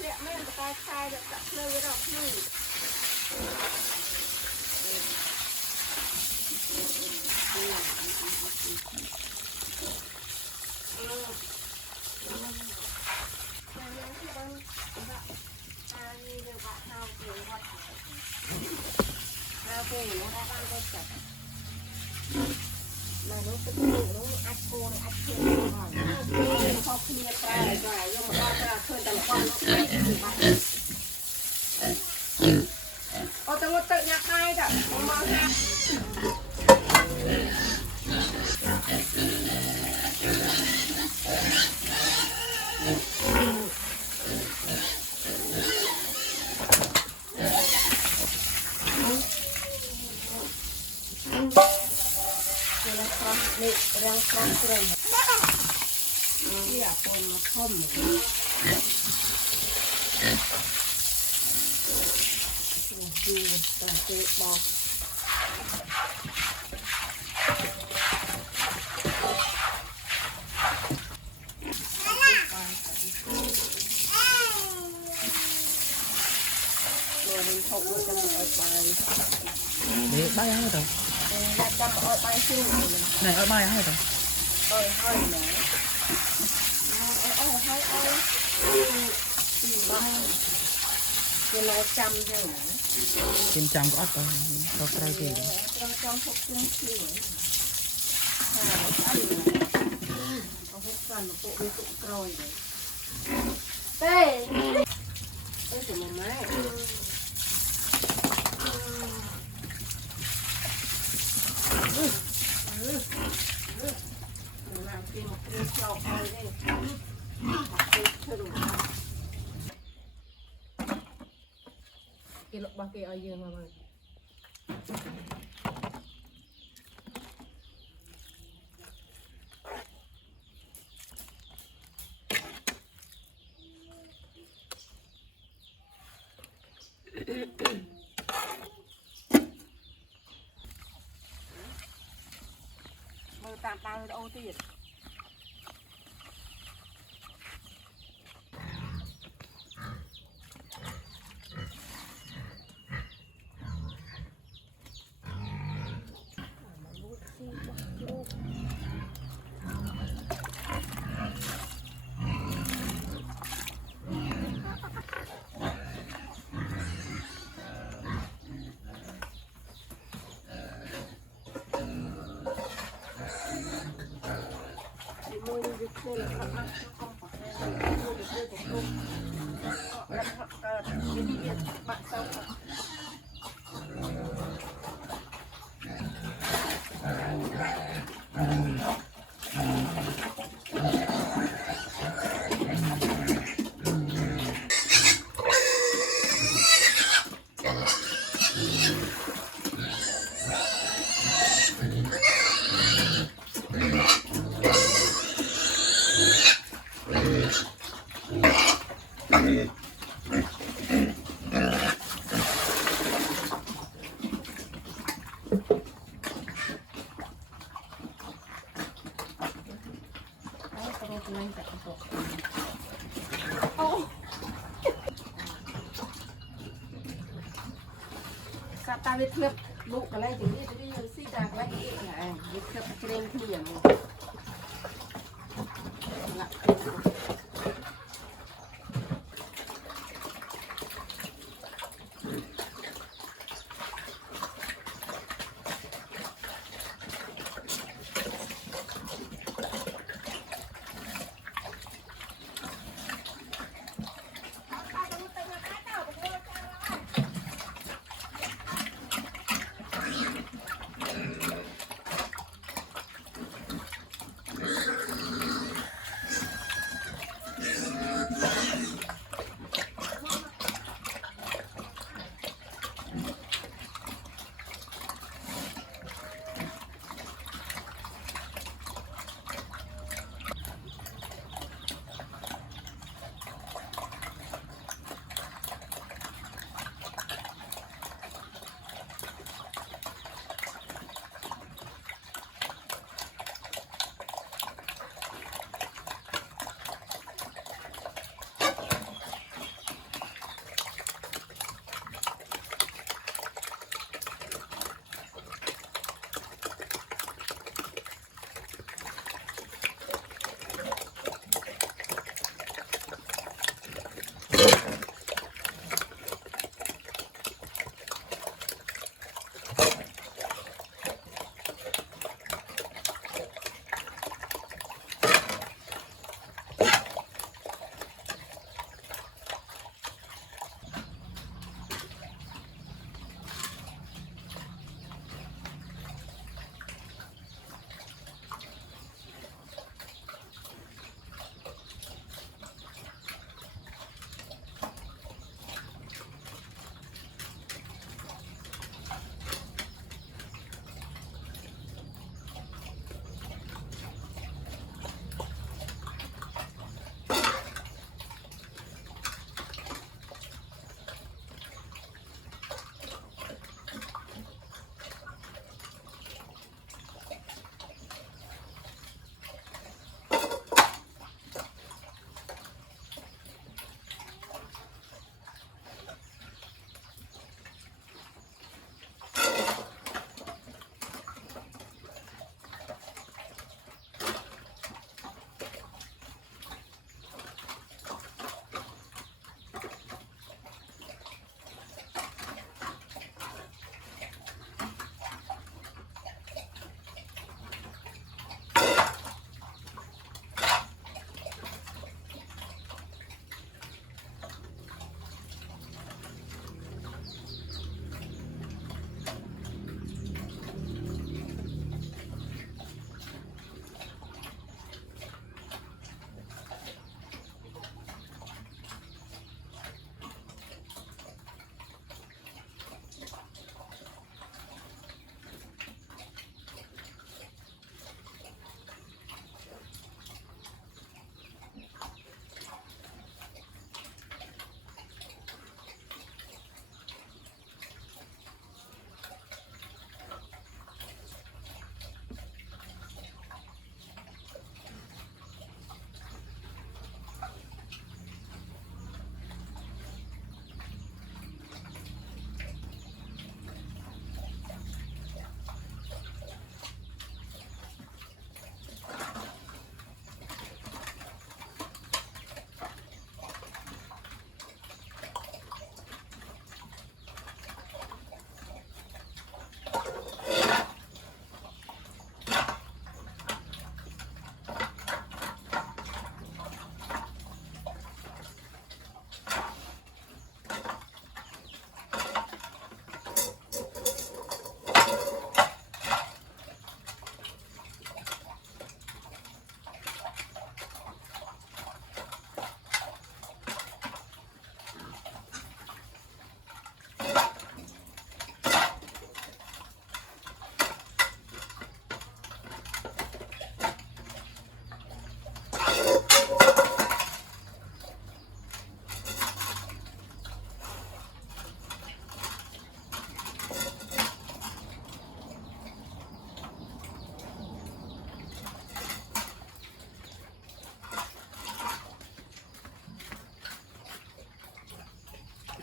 เละแม่ตายคายแบบจับเลยดอกนี่มาลูกไปดูลูกอัดโกนอัดเชือกก่อนเขาเคลียร์ไปก่อนยังมาจะเคยแต่ละคนลูกเอาแต่ว่าตึกยักษ์ไม้จ้ะมาค่ะนี่เรื่องความเกรงอยากคนมาค่อมดูต่างเจ๊บอกโดนมันถกมันจะหมดไปนี่บ้ายังไงต่อจะเอาไปซื้อไหนเอาบ้ายังไงต่อให้หน่อยให้บ้างเป็นเราจำอยู่กินจำก็อัดไปเราใส่ดีเราจำพกเครื่องเสียงใช่เอาพกกันมาโปะไปตุกกรอยเลยเต้ถึงมันไหมกิโลบางทีเอาเยอะมาบ้างมือตามโอ้ตีดตาวิทย์ลูกอะไรอย่างนี้จะได้ยังซีจากอะไรอีกไงวิทย์เกรงที่อย่างนี้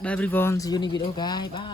Bye everyone, see you in the video guys. Bye.